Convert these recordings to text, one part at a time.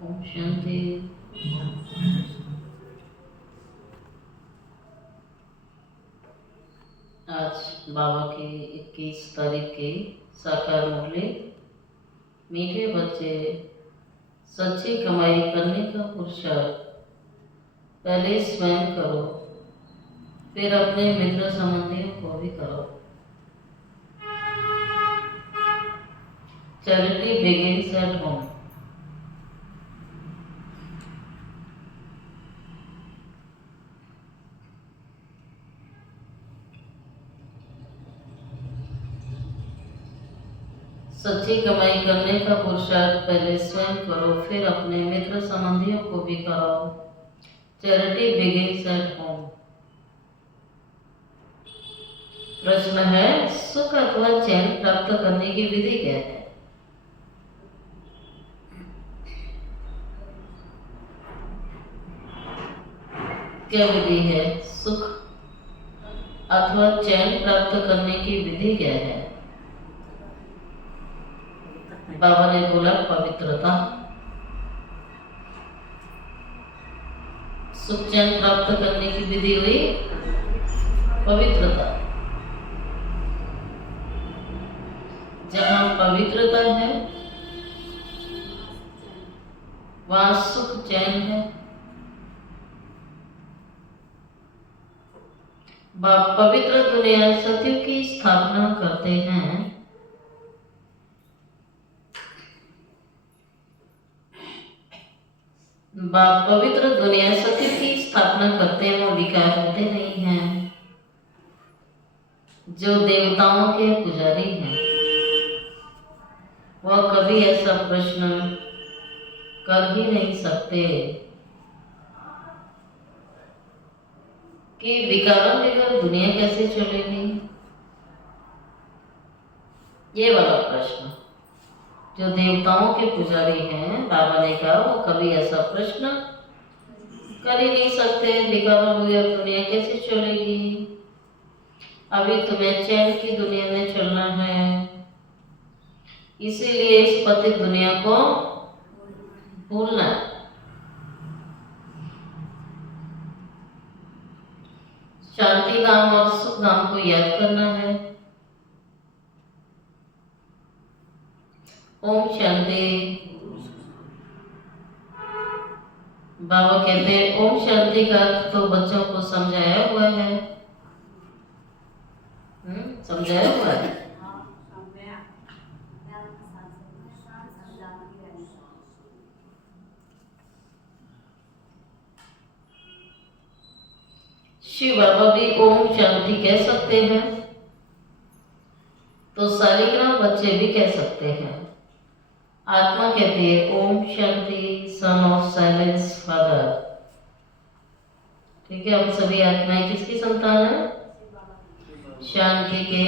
ओम शांति। आज बाबा की 21 तारीख की साकार मुरली। मीठे बच्चे, सच्ची कमाई करने का पुरुषार्थ पहले स्वयं करो, फिर अपने मित्र संबंधियों को भी करो। Charity begins at home. सच्ची कमाई करने का पुरुषार्थ पहले स्वयं करो, फिर अपने मित्र संबंधियों को भी कराओ। Charity begins at home. प्रश्न है, सुख अथवा चैन प्राप्त करने की विधि क्या है? क्या विधि है? सुख अथवा चैन प्राप्त करने की विधि क्या है? बाबा ने बोला पवित्रता। सुख चैन प्राप्त करने की विधि हुई पवित्रता। जहाँ पवित्रता है वहाँ सुख चैन है। पवित्र दुनिया सत्य की स्थापना करते हैं। पवित्र दुनिया सत्य की स्थापना करते हैं, वो विकार होते नहीं हैं। जो देवताओं के पुजारी हैं वह कभी ऐसा प्रश्न कर ही नहीं सकते कि विकारों बगैर दुनिया कैसे चलेगी। ये वाला प्रश्न जो देवताओं के पुजारी हैं, बाबा ने कहा वो कभी ऐसा प्रश्न कर ही नहीं सकते, विकारों बगैर दुनिया कैसे चलेगी। अभी तुम्हें चैन की दुनिया में चलना है, इसीलिए इस पतित दुनिया को भूलना है। शांति धाम और सुख धाम को याद करना है। ओम शांति। बाबा कहते हैं ओम शांति का अर्थ तो बच्चों को समझाया हुआ है। समझाया हुआ है। शिव बाबा भी ओम शांति कह सकते हैं, तो सालिग्राम बच्चे भी कह सकते हैं। आत्मा कहती है Om Shanti, son of silence father. ठीक है, हम सभी आत्माएं किसकी संतान है? शांति के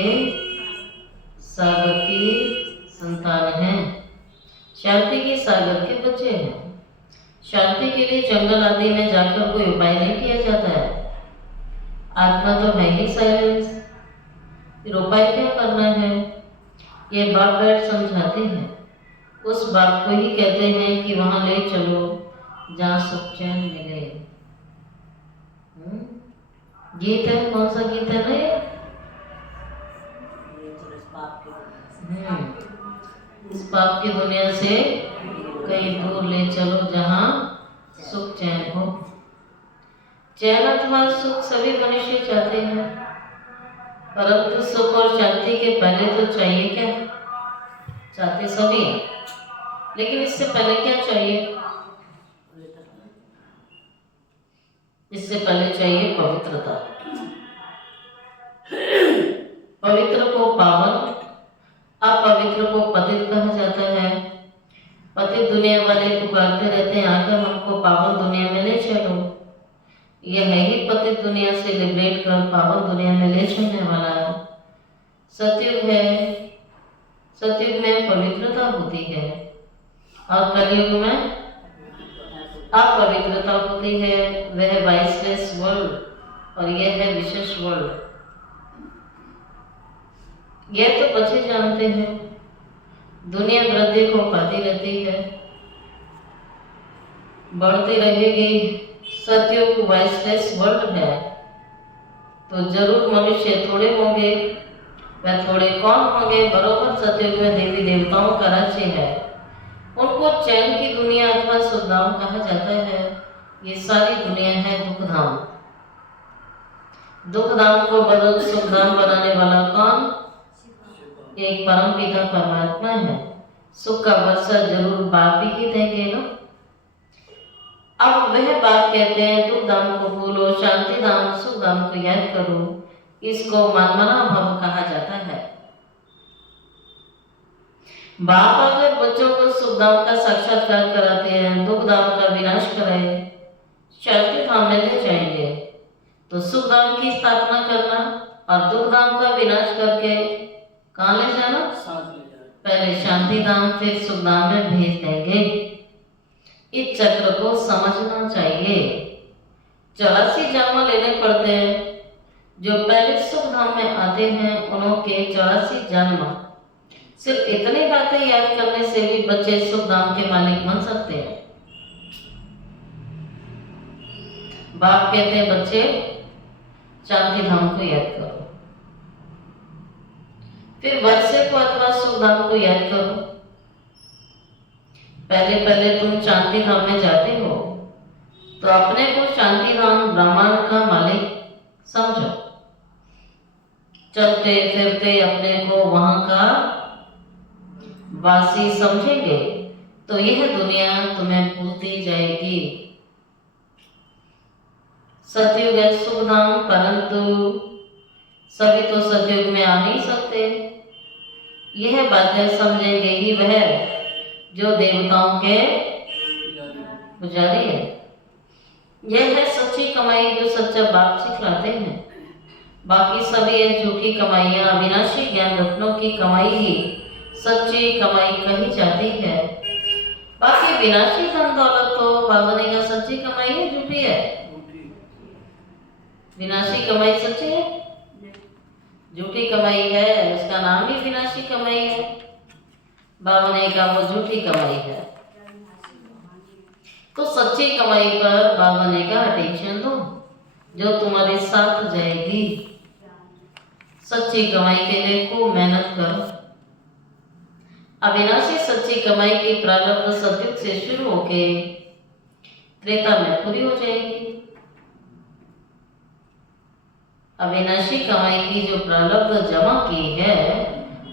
सागर की संतान हैं। शांति के सागर के बच्चे हैं। शांति के लिए जंगल आदि में जाकर कोई उपाय नहीं किया जाता है। आत्मा तो है ही साइलेंस, फिर उपाय क्या करना है? ये बाप बैठ समझाते हैं। उस बाप को ही कहते हैं कि वहां ले चलो जहाँ सुख चैन मिले। गीत है, कौन सा गीत है ना ये? इस पाप की दुनिया से कहीं दूर ले चलो जहाँ सुख चैन हो। चैन अथवा सुख सभी मनुष्य चाहते हैं, परंतु सुख और शांति के पहले तो चाहिए क्या? चाहते सभी हैं, लेकिन इससे पहले क्या चाहिए? इससे पहले चाहिए पवित्रता। पवित्र को पावन, अपवित्र को पतित कहा जाता है। पतित दुनिया वाले पुकारते रहते हैं आकर हमको पावन दुनिया में ले चलो। यह है ही पतित दुनिया से लिबरेट कर पावन दुनिया में ले चलने वाला सतयुग है। सतयुग में पवित्रता होती है और कलयुग में अपवित्रता होती है। वह वाइसलेस वर्ल्ड और यह है विशेष वर्ल्ड। यह तो बच्चे जानते हैं। दुनिया वृद्धि को पाती रहती है। बढ़ती रहेगी। सतयुग वाइसलेस वर्ल्ड है, तो जरूर मनुष्य थोड़े होंगे। वह थोड़े कौन होंगे? बरोबर सतयुग में देवी देवताओं का राज्य है। उनको चैन की दुनिया अथवा सुखधाम कहा जाता है। ये सारी दुनिया है दुखधाम। दुखधाम को बदल सुखधाम बनाने वाला कौन? एक परम पिता परमात्मा है। सुख का वर्षा जरूर बाप ही देंगे ना। अब वह बात कहते हैं दुख धाम को भूलो, शांति धाम सुख धाम को याद करो। इसको मनमना भव कहा जाता है। बाप अगर बच्चों को सुख धाम का साक्षात्कार कराते हैं, दुख धाम का विनाश कराए, शांति धाम में ले जाएंगे, तो सुख धाम की स्थापना करना और दुख धाम का विनाश करके कहाँ ले जाना? पहले शांति धाम फिर सुख धाम में भेज देंगे। इस चक्र को समझना चाहिए। 84 जन्म लेने पड़ते हैं। जो पहले सुख धाम में आते हैं उनके 84 जन्म। सिर्फ इतनी बातें याद करने से भी बच्चे सुख धाम के मालिक बन सकते हैं। बाप कहते हैं बच्चे शांति धाम को याद करो, फिर वर्षे को अथवा सुख धाम को याद करो। पहले तुम शांति धाम में जाते हो तो अपने को शांति धाम ब्रह्मांड का मालिक समझो। चलते फिरते अपने को वहां का वासी समझेंगे तो यह दुनिया तुम्हें भूलती जाएगी। सतयुग है सुख धाम, परंतु सभी तो सतयुग में आ नहीं सकते। यह बातें समझेंगे ही वह जो देवताओं के पुजारी है। यह है सच्ची कमाई जो सच्चा बाप सिखलाते हैं। बाकी सभी ये झूठी कमाइयाँ, अविनाशी ज्ञान रत्नों की कमाई ही सच्ची कमाई कही जाती है। बाकी विनाशी धन दौलत तो बाबने का सच्ची कमाई है, झूठी है? विनाशी कमाई सच्ची है, झूठी कमाई है। उसका नाम ही विनाशी कमाई है। बाबने का वो झूठी कमाई है। तो सच्ची कमाई पर बाबने का अटेंशन दो जो तुम्हारे साथ जाएगी। सच्ची कमाई के लिए खूब मेहनत करो। अविनाशी सच्ची कमाई की प्रारब्ध सतयुग से शुरू होके त्रेता में पूरी हो जाएगी। अविनाशी कमाई की जो प्रारब्ध जमा की है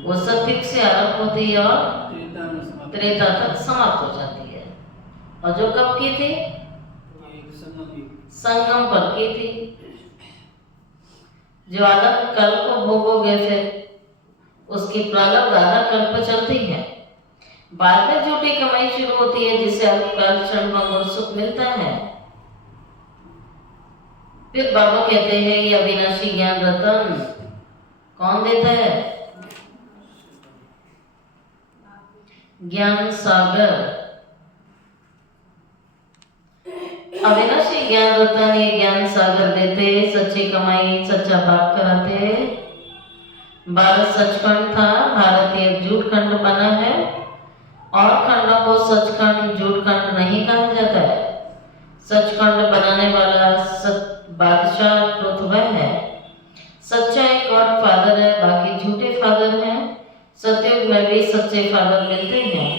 वो सतयुग से आरंभ होती है और त्रेता तक समाप्त हो जाती है। और जो कब की थी? संगम पर की थी। जो आधा कल को भोगोगे फिर उसकी प्रारब्ध आधा कल पर चलती है। बाद में झूठी कमाई शुरू होती है जिससे अल्पकाल क्षण और सुख मिलता है। फिर बाबा कहते हैं ये अविनाशी ज्ञान रतन कौन देता है? ज्ञान सागर। अविनाशी ज्ञान रतन ये ज्ञान सागर देते, सच्ची कमाई सच्चा बाप कराते। भारत सचखंड था, भारत एक झूठ खंड बना है और खंडों को सचखंड झूठ खंड नहीं कहा जाता है। सचखंड बनाने वाला बादशाह ट्रुथ वह है। सच्चा एक गॉड फादर है, बाकी झूठे फादर हैं। सतयुग में भी सच्चे फादर मिलते हैं,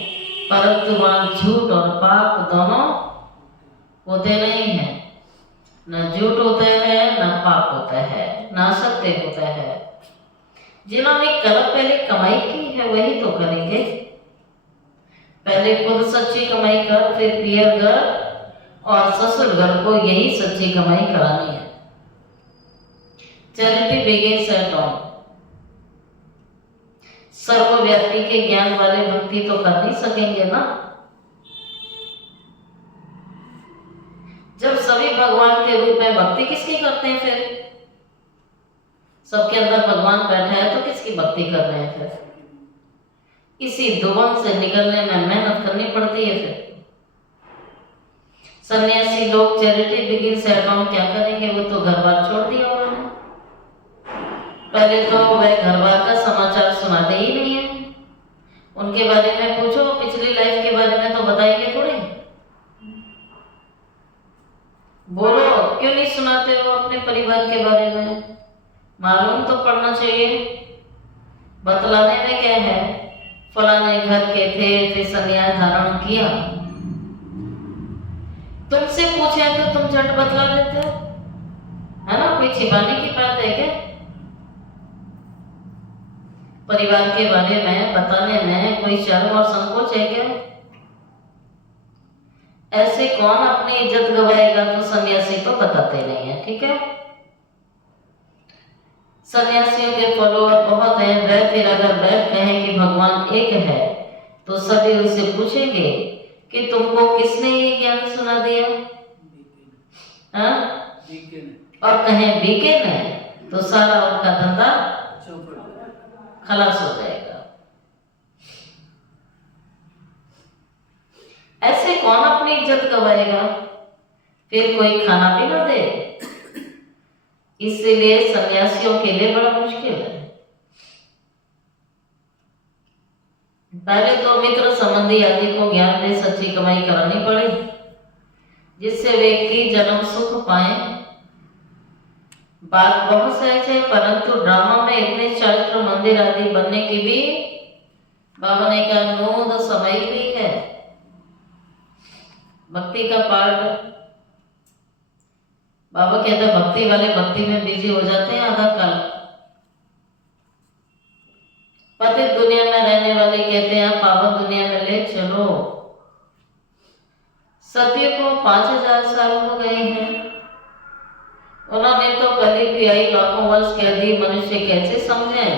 परंतु वहां झूठ और पाप दोनों होते नहीं हैं। न झूठ होता है न पाप होता है, न सत्य होता है। जिन्होंने कल पहले कमाई की है वही तो करेंगे। पहले खुद सच्ची कमाई कर, फिर पियर घर और ससुर घर को यही सच्ची कमाई करानी है। Charity begins at home. सर्वव्यापी के ज्ञान वाले भक्ति तो कर नहीं सकेंगे ना। जब सभी भगवान के रूप में भक्ति किसकी करते हैं? फिर सबके अंदर भगवान बैठा है तो किसकी भक्ति कर रहे हैं? फिर इसी दुबन से निकलने में मेहनत करनी पड़ती है। फिर सन्यासी लोग चैरिटी बिगिंस एट होम क्या करेंगे? वो तो घर बार छोड़ दिया उन्होंने। पहले तो वह घर बार का समाचार सुनाते ही नहीं है। उनके बारे में पूछो, पिछली लाइफ के बारे में तो बताएंगे थोड़े। जानते हो अपने परिवार के बारे में? मालूम तो पड़ना चाहिए। बतलाने में क्या है, फलाने घर के थे, फिर संन्यास धारण किया। तुमसे पूछे तो तुम झट बतला देते हो, है ना? कोई छिपाने की बात है क्या? परिवार के बारे में बताने में कोई शर्म और संकोच है क्या? ऐसे कौन अपनी इज्जत गवाएगा? तो सन्यासी तो बताते नहीं है, ठीक है? सन्यासियों के फॉलोअर बहुत हैं। वह फिर अगर वह कहें कि भगवान एक है तो सभी उनसे पूछेंगे कि तुमको किसने ये ज्ञान सुना दिया? हाँ? और कहें बीके ने, तो सारा उनका धंधा खलास हो जाएगा। ऐसे कौन अपनी इज्जत गवाएगा? फिर कोई खाना भी ना दे। इसलिए सन्यासियों के लिए बड़ा मुश्किल है। पहले तो मित्र संबंधी आदि को ज्ञान दे सच्ची कमाई करानी पड़े, जिससे व्यक्ति जन्म सुख पाए। बात बहुत सहज है, परंतु ड्रामा में इतने शास्त्र मंदिर आदि बनने की भी भावना का नोद समय भी है। भक्ति का पार्ट, बाबा कहते हैं भक्ति वाले भक्ति में बिजी हो जाते हैं आधा काल। पतित दुनिया में रहने वाले कहते हैं पावन दुनिया में ले चलो। सत्य को 5000 साल हो गए हैं। उन्होंने तो कभी भी आई लाखों वर्ष कह दी। मनुष्य कैसे समझे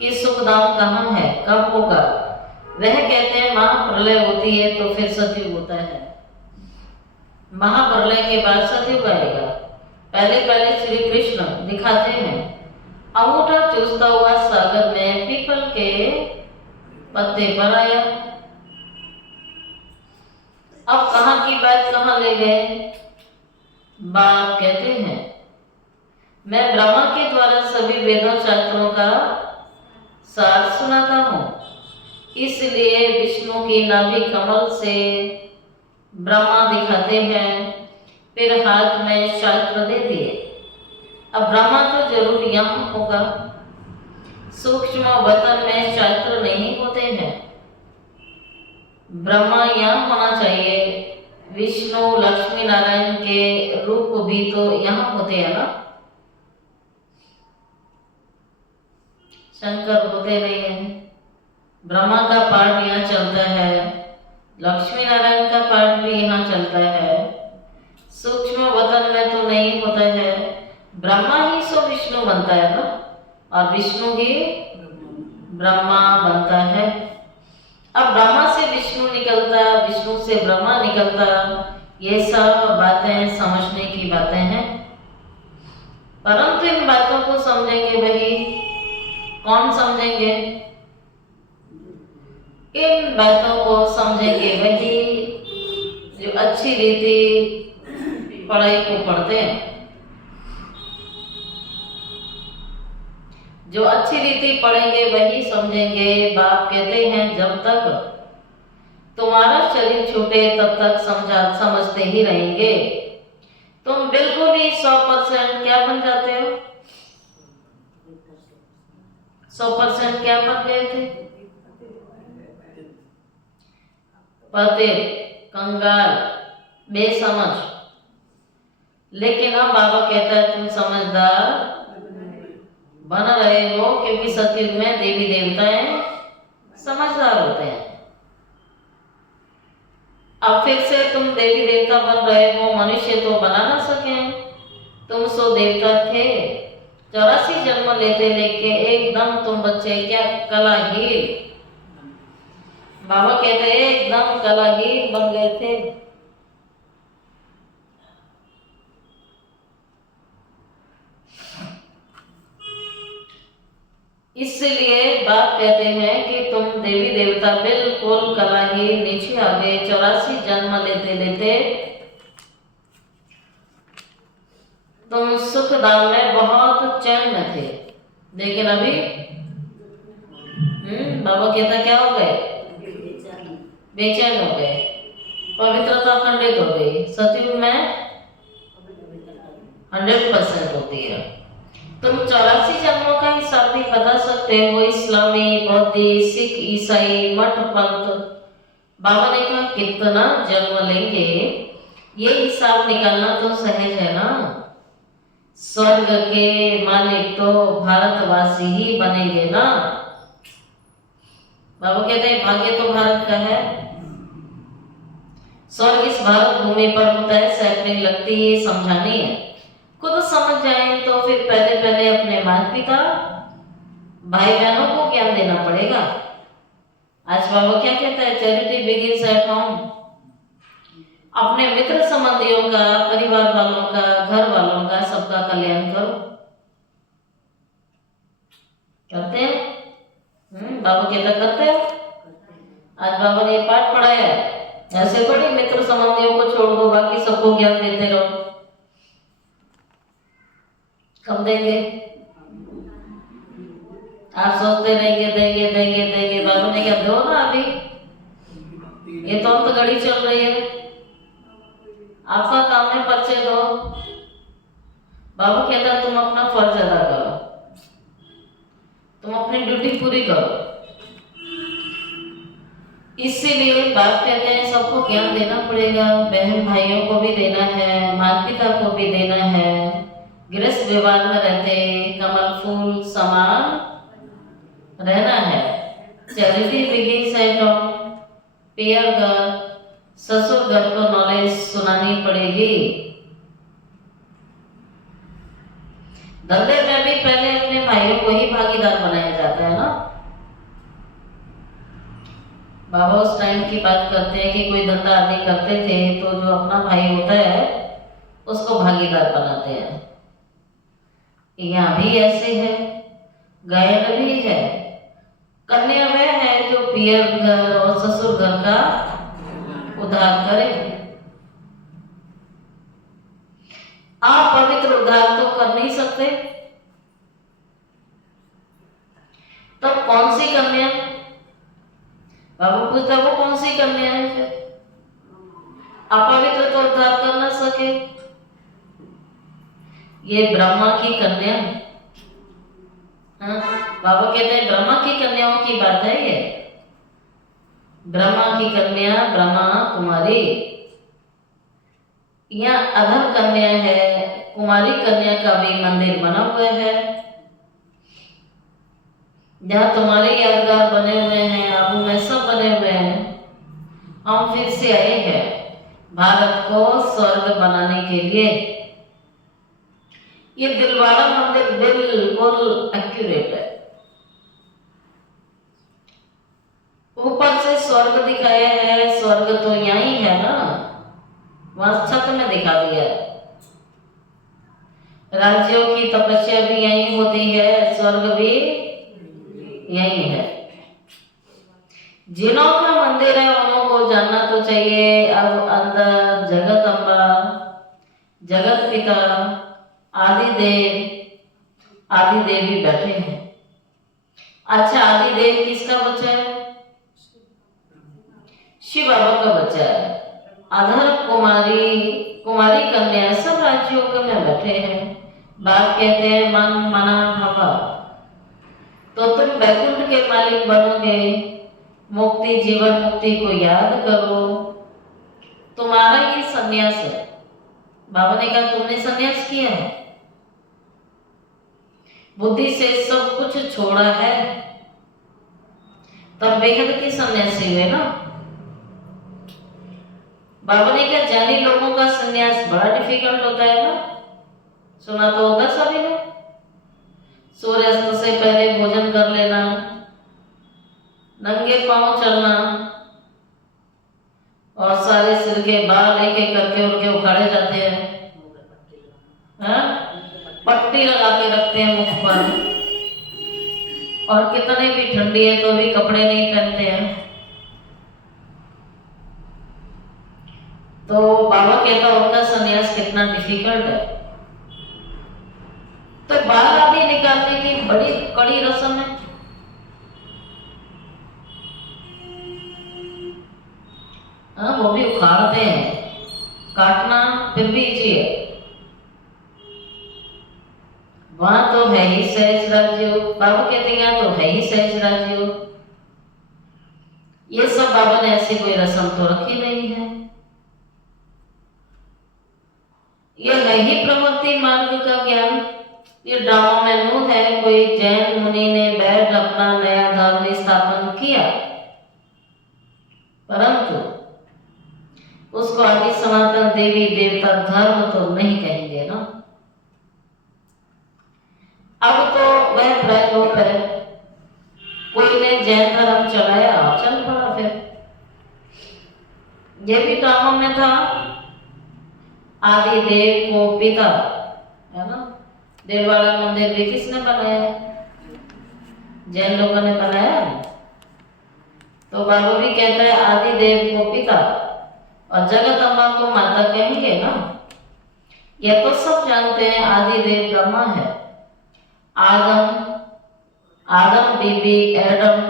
कि सुख धाम कहाँ है, कब होगा? वह कहते हैं महाप्रलय होती है तो फिर सतयुग होता है। महाप्रलय के बाद सतयुग आएगा। पहले श्री कृष्ण दिखाते हैं अंगूठा चूसता हुआ सागर में पीपल के पत्ते पर आया। अब कहाँ की बात कहाँ ले गए? बाप कहते हैं मैं ब्रह्मा के द्वारा सभी वेदों शास्त्रों का सार सुनाता हूँ। इसलिए विष्णु की नाभि कमल से ब्रह्मा दिखाते हैं, फिर हाथ में शास्त्र दे दिए। अब ब्रह्मा तो जरूर यहाँ होगा। सूक्ष्म वतन में शास्त्र नहीं होते हैं। ब्रह्मा यहाँ होना चाहिए। विष्णु लक्ष्मी नारायण के रूप भी तो यहाँ होते हैं ना। शंकर होते नहीं है। ब्रह्मा का पाठ यहाँ चलता है, लक्ष्मी नारायण का पाठ भी यहाँ चलता है। सूक्ष्म वतन में तो नहीं होता है। ब्रह्मा ही सो विष्णु बनता है ना, और विष्णु ही ब्रह्मा बनता है। अब ब्रह्मा से विष्णु निकलता, विष्णु से ब्रह्मा निकलता, ये सब बातें समझने की बातें हैं। परंतु इन बातों को समझेंगे वही, कौन समझेंगे? इन बातों को समझेंगे वही जो अच्छी रीति पढ़ाई को पढ़ते हैं। जो अच्छी रीति पढ़ेंगे वही समझेंगे। बाप कहते हैं जब तक तुम्हारा शरीर छूटे तब तक समझते ही रहेंगे। तुम बिल्कुल ही 100% क्या बन जाते हो? 100% क्या बन गए थे? पतित, कंगाल, बेसमझ। लेकिन अब बाबा कहता है तुम समझदार बन रहे हो, क्योंकि सतयुग में देवी देवताएं समझदार होते हैं। अब फिर से तुम देवी देवता बन रहे हो, मनुष्य तो बना ना सके। तुम सो देवता थे। 84 जन्म लेते लेके एकदम तुम बच्चे क्या कलाहीन। बाबा कहते एकदम कलाहीन बन गए थे। इसलिए बाप कहते हैं कि तुम देवी देवता बिल्कुल कलाहीन नीचे आ गए। 84 जन्म लेते लेते तुम सुख धाम में बहुत चैन में थे, लेकिन अभी बाबा कहता क्या हो गए? बेचैन हो गए। पवित्रता खंडित हो गई। सतयुग में 100% होती है। तुम 84 जन्मों का हिसाब भी बता सकते हो, इस्लामी, बौद्धिस्ट, सिख, ईसाई, मठ पंथ। बाबा ने कहा कितना जन्म लेंगे, ये हिसाब निकालना तो सहज है ना। स्वर्ग के मालिक तो भारतवासी ही बनेंगे ना। बाबा कहते हैं भाग्य तो भारत का है। स्वर्ग इस भारत भूमि पर होता है, सैपलिंग लगती है, समझानी है। खुद समझ जाए तो फिर पहले पहले अपने माता पिता भाई बहनों को ज्ञान देना पड़ेगा। आज बाबा क्या कहता है, चैरिटी बिगिंस एट होम। अपने मित्र संबंधियों का, परिवार वालों का, घर वालों का, सबका कल्याण करो। करते हैं बाबा कहता करते हैं। आज बाबा ने पाठ पढ़ाया है, ऐसे थोड़ी मित्र संबंधियों को छोड़ दो बाकी सबको ज्ञान देते रहो। कब देंगे? आप सोचते रहेंगे देंगे देंगे देंगे, बाबा ने क्या दो ना अभी, ये तो अंत घड़ी चल रही है। आपका काम है पर्चे दो। बाबा कहता तुम अपना फर्ज अदा करो, तुम अपनी ड्यूटी पूरी करो। इसीलिए बाप कहते हैं सबको ज्ञान देना पड़ेगा, बहन भाइयों को भी देना है, माता पिता को भी देना है। गृहस्थ व्यवहार में रहते कमल फूल समान रहना है। Charity begins at home. पियर घर, ससुर घर को नॉलेज सुनानी पड़ेगी। धंधे में भी पहले अपने भाइयों को ही भागीदार बनाया जाता है ना। बाबा उस टाइम की बात करते हैं कि कोई धंधा आदि करते थे तो जो अपना भाई होता है उसको भागीदार बनाते हैं। यहाँ भी ऐसे है, गायन भी है। कन्या वह है जो पियर घर और ससुर घर का उद्धार करे। आप पवित्र उद्धार तो कर नहीं सकते, तब कौन सी कन्या? बाबू पूछता वो कौन सी कन्या है फिर? अपवित्र तो उद्धार कर न सके। ये ब्रह्मा की कन्या। हाँ, बाबा कहते हैं ब्रह्मा की कन्याओं की बात है ये। ब्रह्मा की कन्या ब्रह्मा कुमारी, यहाँ अधम कन्या है। कुमारी कन्या का भी मंदिर बना हुआ है जहाँ तुम्हारे यादगार बने हुए हैं, आबू में सब बने हुए हैं। हम फिर से आए हैं भारत को स्वर्ग बनाने के लिए। ये दिलवाड़ा मंदिर बिल्कुल एक्यूरेट है। ऊपर से स्वर्ग दिखाया है, स्वर्ग तो यहीं है ना, वहां छत में दिखा दिया है। राज्यों की तपस्या भी यहीं होती है, स्वर्ग भी यही है। जिनों का मंदिर है उन्हों को जानना तो चाहिए अब अंदर जगत अम्बा, जगत पिता, आदि देवी बैठे हैं। अच्छा, आदि देव किसका बच्चा है? शिव बाबा का बच्चा है। अधर कुमारी कन्या सब राज्यों में बैठे हैं। बाप कहते हैं मन मना भवा, तो तुम वैकुंठ के मालिक बनोगे। मुक्ति जीवन मुक्ति को याद करो, तुम्हारा ये संन्यास है। बाबा ने कहा तुमने संन्यास किया है, बुद्धि से सब कुछ छोड़ा है, तब बेहद के सन्यासी हुए ना। बाबा ने कहा जानी लोगों का संन्यास बड़ा डिफिकल्ट होता है ना, सुना तो होगा सभी ने। सूर्यास्त से पहले भोजन कर लेना, नंगे पांव चलना और सारे सिर के बाल एक एक करके उनके उखाड़े जाते हैं। हाँ? पट्टी लगा के रखते हैं मुख पर, और कितने भी ठंडी है तो भी कपड़े नहीं पहनते हैं। तो बाबा कहता उनका संन्यास कितना डिफिकल्ट है। तो बाल आदि निकालने की बड़ी कड़ी रस्म है। वो भी उखाड़ते हैं, काटना फिर भी इजी है। वहां तो है ही सहज राजयोग। बाबा कहते हैं यहाँ तो है ही सहज राजयोग। ये सब बाबा ने ऐसी कोई रस्म तो रखी नहीं है। ये है ही प्रवृत्ति मार्ग का ज्ञान। ये ड्रामा मेनू है। कोई जैन मुनि ने बैठ अपना नया धर्म स्थापन किया, परंतु उसको आदि सनातन देवी देवता धर्म तो नहीं कहेंगे ना। अब तो वह प्रलोभ है। कोई ने जैन धर्म चलाया, चल पड़ा। फिर ये भी ड्रामा में था। आदि देव को पिता है ना। देववाड़ा मंदिर भी किसने बनाया? जैन लोगों ने बनाया। तो बाबा भी कहता है आदि देव को पिता और जगत अम्बा को माता कहेंगे ना। यह तो सब जानते हैं आदि देव ब्रह्मा है। आदम बीबी एडम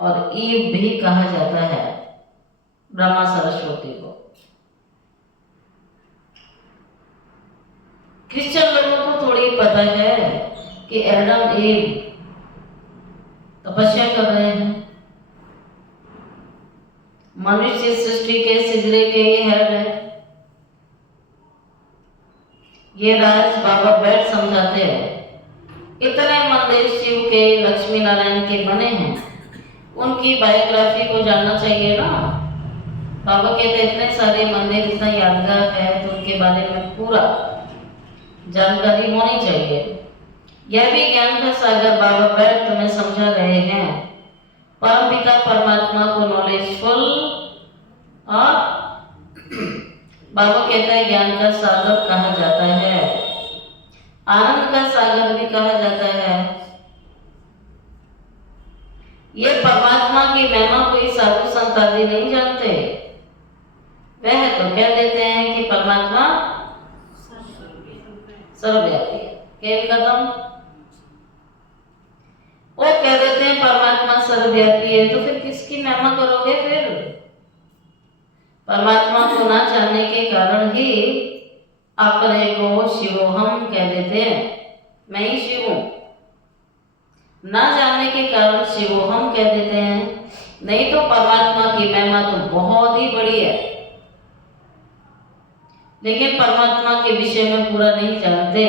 और ईव भी कहा जाता है ब्रह्मा सरस्वती को। क्रिश्चियन लोगों को थोड़ी पता है कि एडम ईव तपस्या कर रहे हैं। मनुष्य सृष्टि के सिजरे के ये हेड है। ये राज बाबा बैठ समझाते हैं। इतने मंदिर शिव के, लक्ष्मी नारायण के बने हैं, उनकी बायोग्राफी को जानना चाहिए ना। बाबा कहते इतने सारे मंदिर, इतना यादगार है, तो उनके बारे में पूरा जानकारी होनी चाहिए। यह भी ज्ञान का सागर बाबा बैठ तुम्हें समझा रहे हैं। परम पिता परमात्मा को नॉलेजफुल और बाबा कहता है ज्ञान का सागर कहा जाता है, आनंद का सागर भी कहा जाता है। ये परमात्मा की महिमा कोई साधु संत आदि नहीं जानते। वह तो कह देते हैं कि परमात्मा सर्वव्यापी है। खेल खत्म। वो कह देते हैं परमात्मा सर्वव्यापी है, तो फिर किसकी महिमा करोगे? फिर परमात्मा को ना जानने के कारण ही अपने को शिवोहम कह देते हैं, मैं ही शिव हूं। ना जानने के कारण शिवोहम कह देते हैं। नहीं तो परमात्मा की महिमा तो बहुत ही बड़ी है, लेकिन परमात्मा के विषय में पूरा नहीं जानते।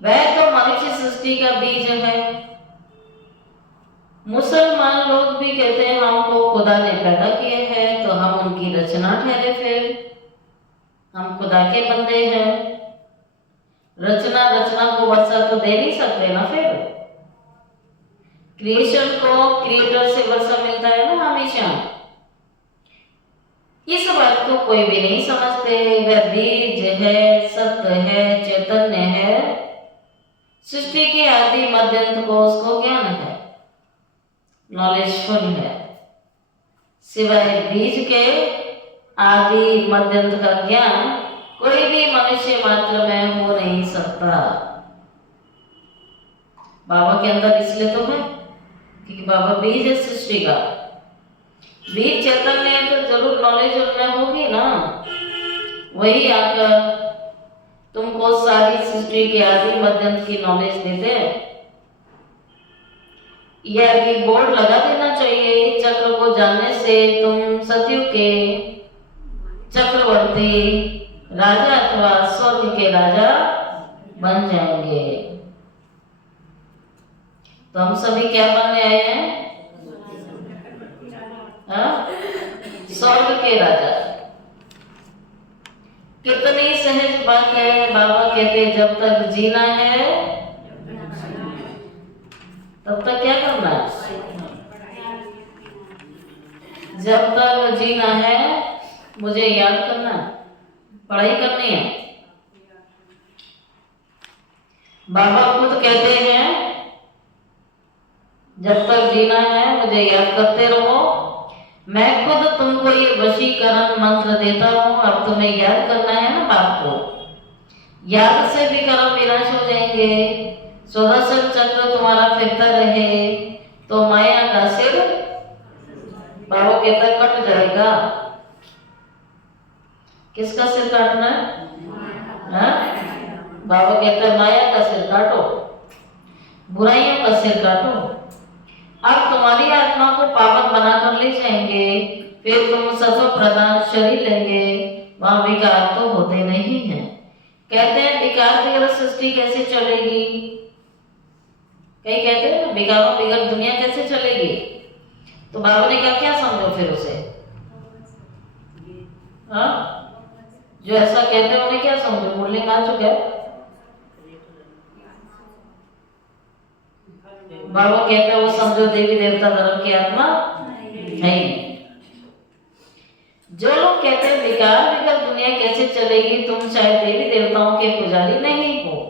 वह तो मनुष्य सृष्टि का बीज है। मुसलमान लोग भी कहते हैं हमको खुदा ने पैदा किया है, तो हम उनकी रचना ठहरे। फिर हम खुदा के बंदे हैं। रचना को वर्षा तो दे नहीं सकते ना। फिर क्रिएशन को क्रिएटर से वर्षा मिलता है ना हमेशा। इस बात को कोई भी नहीं समझते। वह बीज है, सत्य है, चैतन्य है, सृष्टि के आदि मध्यंत को उसको ज्ञान है, नॉलेजफुल है। सिवाय बीज के आदि मध्यंत का ज्ञान कोई भी मनुष्य मात्र में हो नहीं सकता। बाबा के अंदर इसलिए तो है क्योंकि बाबा बीज है सृष्टि का। बीज चैतन्य है तो जरूर नॉलेज उनमें होगी ना। वही आकर तुमको सारी सृष्टि के आदि मध्यंत की नॉलेज देते हैं। यह भी बोर्ड लगा देना चाहिए। चक्र को जानने से तुम सतयुग के चक्रवर्ती राजा अथवा स्वर्ग के राजा बन जाएंगे। तो हम सभी क्या बनने आए हैं? स्वर्ग के राजा। कितनी सहज बात है। बाबा कहते जब तक जीना है तब तक क्या करना है? जब तक जीना है मुझे याद करना है, पढ़ाई करनी है। बाबा खुद कहते हैं जब तक जीना है मुझे याद करते रहो। मैं खुद तुमको ये वशीकरण मंत्र देता हूँ। अब तुम्हें याद करना है ना बाप को। याद से भी कर्म विनाश हो जाएंगे। सुदर्शन चक्र तुम्हारा फिरता रहे तो माया का सिर बाबा कहता कट जाएगा। किसका सिर काटना है? बाबा कहते हैं माया का सिर काटो, बुराइयों का सिर काटो। अब तुम्हारी आत्मा को पावन बनाकर ले जाएंगे, फिर तुम सत्व प्रधान शरीर लेंगे, वहां विकार तो होते नहीं है। कहते हैं विकार बगैर सृष्टि कैसे चलेगी? कई कहते हैं विकारों बगैर दुनिया कैसे चलेगी? तो बाबा ने कहा क्या समझो फिर उसे, हाँ जो ऐसा कहते हैं उन्हें क्या समझो? मुरली मार चुका है। बाबा कहते हैं वो समझो देवी देवता धर्म की आत्मा है। जो लोग कहते हैं विकार बगैर दुनिया कैसे चलेगी, तुम शायद देवी देवताओं के पुजारी नहीं हो।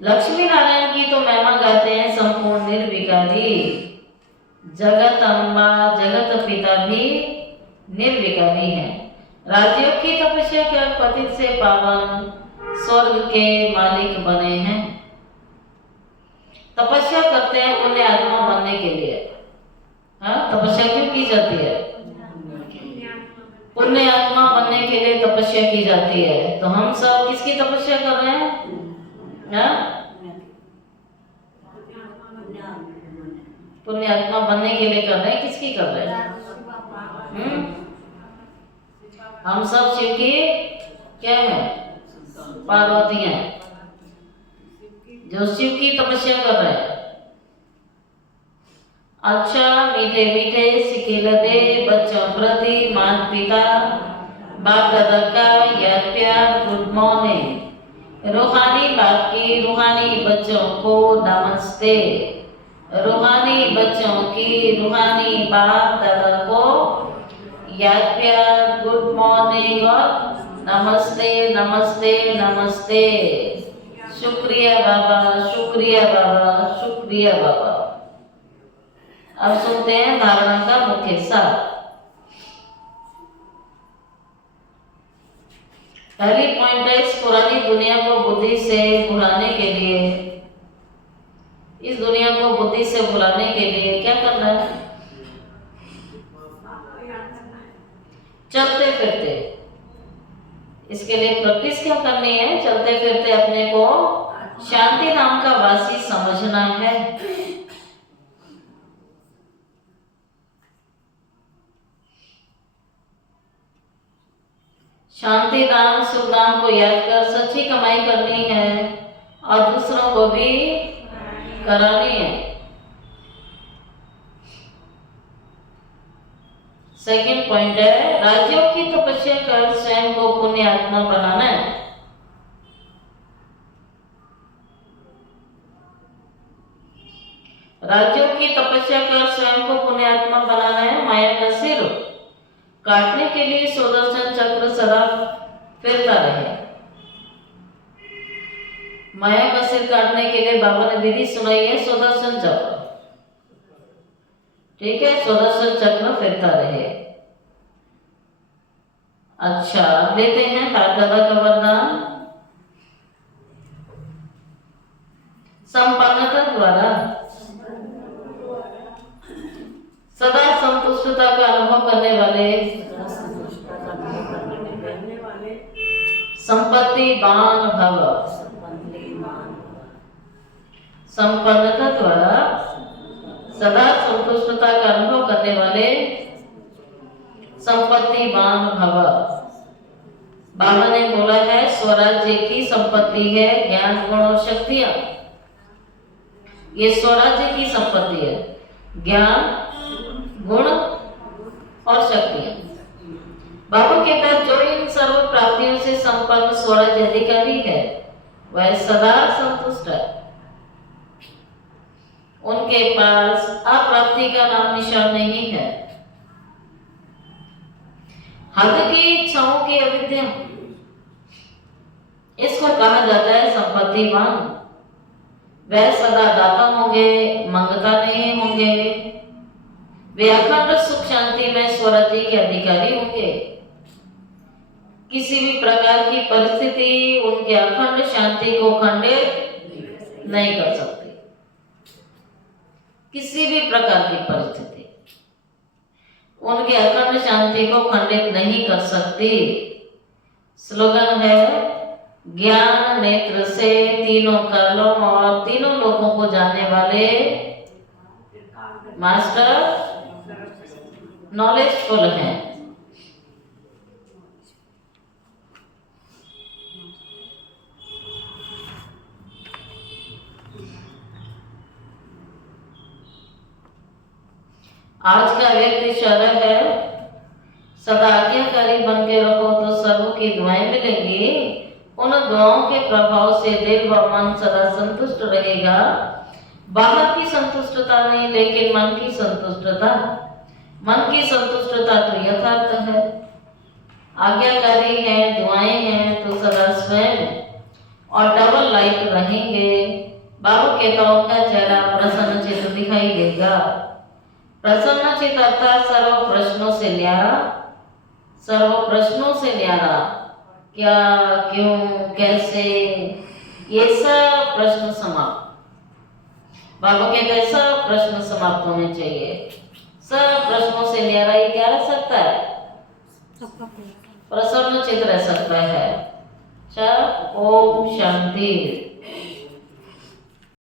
लक्ष्मी नारायण की तो महिमा गाते हैं संपूर्ण निर्विकारी, जगत अम्बा जगत पिता भी निर्विकारी है। राजयोग की तपस्या कर पतित से पावन स्वर्ग के मालिक बने हैं। तपस्या करते हैं पुण्य आत्मा बनने के लिए। हाँ, तपस्या क्यों की जाती है? पुण्य आत्मा बनने के लिए तपस्या की जाती है। तो हम सब किसकी तपस्या कर रहे हैं? पुण्य आत्मा बनने के लिए कर रहे हैं। किसकी कर रहे हैं? हम सब शिव की क्या है? पार्वती हैं, जो शिव की तपस्या कर रहे हैं। अच्छा मीठे मीठे सिखिल दे बच्चों प्रति माता पिता बाप दादा का याद प्यार गुड मॉर्निंग। रूहानी बाप की रूहानी बच्चों को नमस्ते। रूहानी बच्चों की रूहानी बाप दादा को याद प्यार गुड मॉर्निंग और नमस्ते नमस्ते नमस्ते। शुक्रिया बाबा, शुक्रिया बाबा, शुक्रिया बाबा। अब सुनते हैं धारणा का मुख्य सार। पहली पॉइंट है, इस पुरानी दुनिया को बुद्धि से भुलाने के लिए, इस दुनिया को बुद्धि से भुलाने के लिए क्या करना है? चलते फिरते, इसके लिए प्रैक्टिस क्या करनी है? चलते फिरते अपने को शांति नाम का वासी समझना है। शांति दान सुख दान को याद कर सच्ची कमाई करनी है और दूसरों को भी करानी है। सेकंड पॉइंट है, राजयोग की तपस्या कर स्वयं को पुण्य आत्मा बनाना है। राजयोग की तपस्या कर स्वयं को पुण्य आत्मा बनाना है। माया का सिर काटने के लिए सुदर्शन चक्र सदा फिरता रहे। माया का सिर काटने के लिए बाबा ने विधि सुनाई है, सुदर्शन चक्र। ठीक है, सुदर्शन चक्र फिरता रहे। अच्छा, अब लेते हैं बाप दादा का वरदान। संपन्नता द्वारा सदा संतुष्टता का अनुभव करने वाले, संपत्तिवान भव। संपन्नता द्वारा सदा संतुष्टता का अनुभव करने वाले संपत्तिवान भव। बाबा ने बोला है स्वराज्य की संपत्ति है ज्ञान गुण और शक्तियां। ये स्वराज्य की संपत्ति है, ज्ञान गुण और शक्तियां। बाबा कहता है जो इन सर्व प्राप्तियों से संपन्न स्वराज्य अधिकारी है वह सदा संतुष्ट है। उनके पास अप्राप्ति का नाम निशान नहीं है। हद की इच्छाओं की अविद्या, इसको कहा जाता है संपत्तिवान। वह सदा दाता होंगे, मंगता नहीं होंगे। वे अखंड सुख शांति में स्वराज्य के अधिकारी होंगे। किसी भी प्रकार की परिस्थिति उनके अखंड शांति को खंडित नहीं कर सकती। किसी भी प्रकार की परिस्थिति उनके अखंड शांति को खंडित नहीं कर सकती। स्लोगन है ज्ञान नेत्र से तीनों कालों और तीनों लोगों को जानने वाले मास्टर नॉलेजफुल हैं। आज का व्यक्ति शरह है, सदा आज्ञाकारी बन के रहो तो सर्व की दुआएं मिलेंगी। उन दुआओं के प्रभाव से दिल व मन सदा संतुष्ट रहेगा। बाहर की संतुष्टता नहीं, लेकिन मन की संतुष्टता। मन की संतुष्टता तो यथार्थ है। आज्ञाकारी है, दुआएं हैं तो सदा स्वयं और डबल लाइट रहेंगे। बाबू केताओं का चेहरा प्रसन्न चित्त दिखाई देगा। प्रसन्न चित्त अर्थात सर्व प्रश्नों से न्यारा। सर्व प्रश्नों से न्यारा, क्या, क्यों, कैसे, ये सब प्रश्न समाप्त। बाबा कहते हैं सब प्रश्न समाप्त होने चाहिए। सब प्रश्नों से न्यारा ये क्या रह सकता है? प्रसन्न चित्त रह सकता है। ओम शांति।